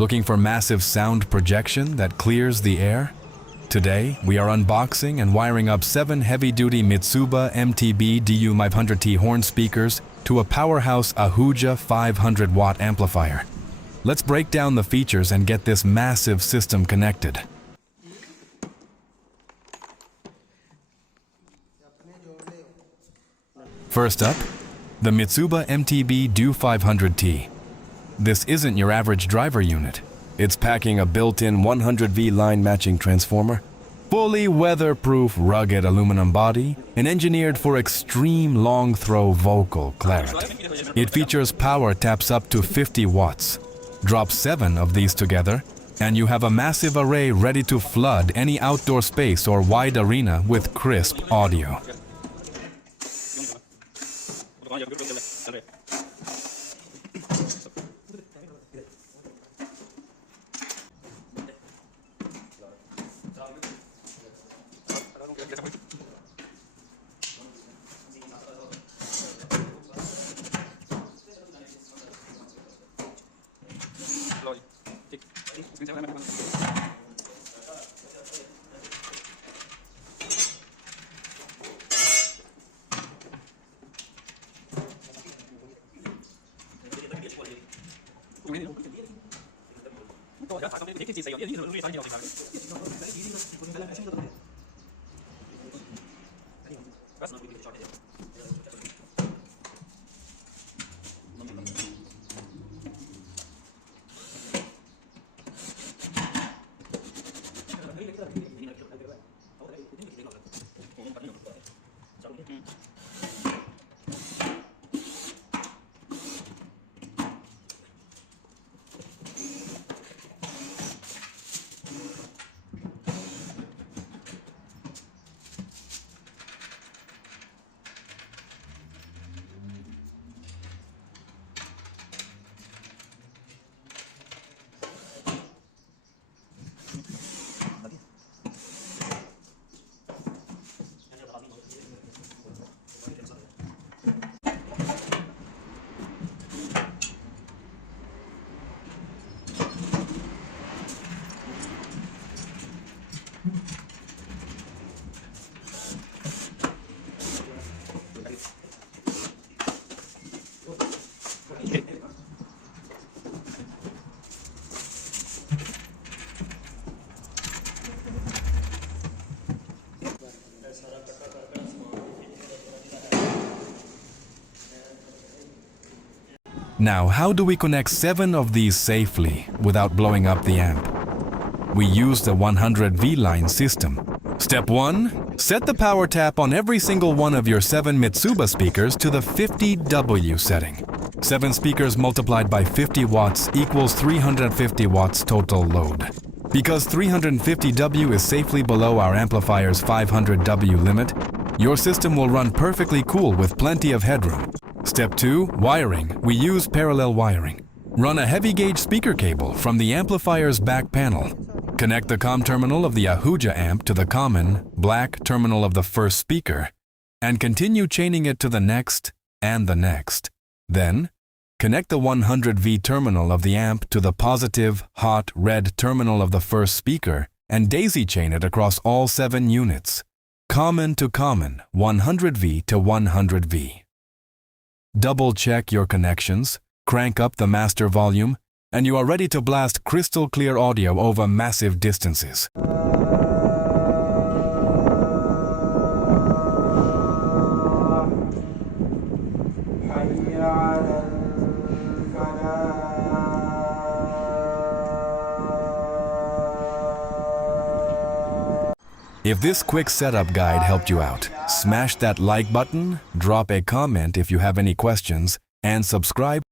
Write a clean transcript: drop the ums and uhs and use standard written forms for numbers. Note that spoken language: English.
Looking for massive sound projection that clears the air? Today, we are unboxing and wiring up 7 heavy-duty Mitsuba MTB-DU500T horn speakers to a powerhouse Ahuja 500W amplifier. Let's break down the features and get this massive system connected. First up, the Mitsuba MTB-DU500T. This isn't your average driver unit. It's packing a built-in 100V line matching transformer, fully weatherproof rugged aluminum body, and engineered for extreme long-throw vocal clarity. It features power taps up to 50 watts. Drop 7 of these together, and you have a massive array ready to flood any outdoor space or wide arena with crisp audio. Now, how do we connect 7 of these safely without blowing up the amp? We use the 100V line system. Step 1. Set the power tap on every single one of your 7 Mitsuba speakers to the 50W setting. 7 speakers multiplied by 50 watts equals 350 watts total load. Because 350W is safely below our amplifier's 500W limit, your system will run perfectly cool with plenty of headroom. Step 2. Wiring. We use parallel wiring. Run a heavy gauge speaker cable from the amplifier's back panel. Connect the COM terminal of the Ahuja amp to the common, black terminal of the first speaker, and continue chaining it to the next and the next. Then, connect the 100V terminal of the amp to the positive, hot, red terminal of the first speaker and daisy chain it across all 7 units. Common to common, 100V to 100V. Double check your connections, crank up the master volume, and you are ready to blast crystal clear audio over massive distances. If this quick setup guide helped you out, smash that like button, drop a comment if you have any questions, and subscribe